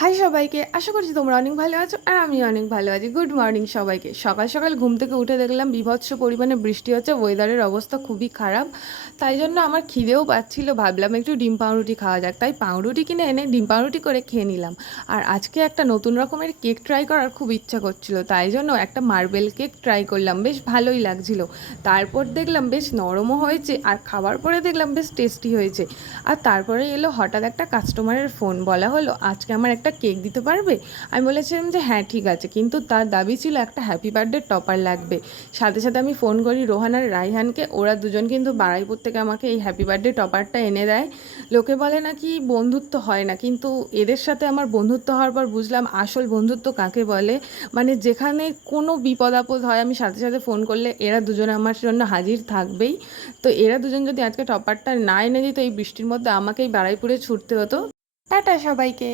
High সবাইকে, আশা করছি তোমরা অনেক ভালো আছো আর আমি অনেক ভালো আছি। গুড মর্নিং সবাইকে। সকাল সকাল ঘুম থেকে উঠে দেখলাম বিভৎস পরিমাণে বৃষ্টি হচ্ছে, ওয়েদারের অবস্থা খুবই খারাপ। তাই জন্য আমার খিদেও পাচ্ছিল, ভাবলাম একটু ডিম পাউরুটি খাওয়া যাক, তাই পাউরুটি কিনে এনে ডিম পাউরুটি করে খেয়ে নিলাম। আর আজকে একটা নতুন রকমের কেক ট্রাই করার খুব ইচ্ছা করছিল, তাই জন্য একটা মার্বেল কেক ট্রাই করলাম, বেশ ভালোই লাগছিল। তারপর দেখলাম বেশ নরমও হয়েছে, আর খাবার পরে দেখলাম বেশ টেস্টি হয়েছে। আর তারপরে এলো হঠাৎ একটা কাস্টমারের ফোন, বলা হলো আজকে আমার একটা কেক দিতে পারবে। আমি বলেছিলাম যে হ্যাঁ ঠিক আছে, কিন্তু তার দাবি ছিল একটা হ্যাপি বার্থডে টপার লাগবে। সাথে সাথে আমি ফোন করি রোহান আর রাইহানকে, ওরা দুজন কিন্তু বারুইপুর থেকে আমাকে এই হ্যাপি বার্থডে টপারটা এনে দেয়। লোকে বলে নাকি বন্ধুত্ব হয় না, কিন্তু এদের সাথে আমার বন্ধুত্ব হওয়ার পর বুঝলাম আসল বন্ধুত্ব কাকে বলে। মানে যেখানে কোনো বিপদ আপদ হয় আমি সাথে সাথে ফোন করলে এরা দুজনে আমার জন্য হাজির থাকবেই। তো এরা দুজন যদি আজকে টপারটা না এনে দিত, এই বৃষ্টির মধ্যে আমাকেই বারুইপুরে ছুটতে হতো। টাটা সবাইকে।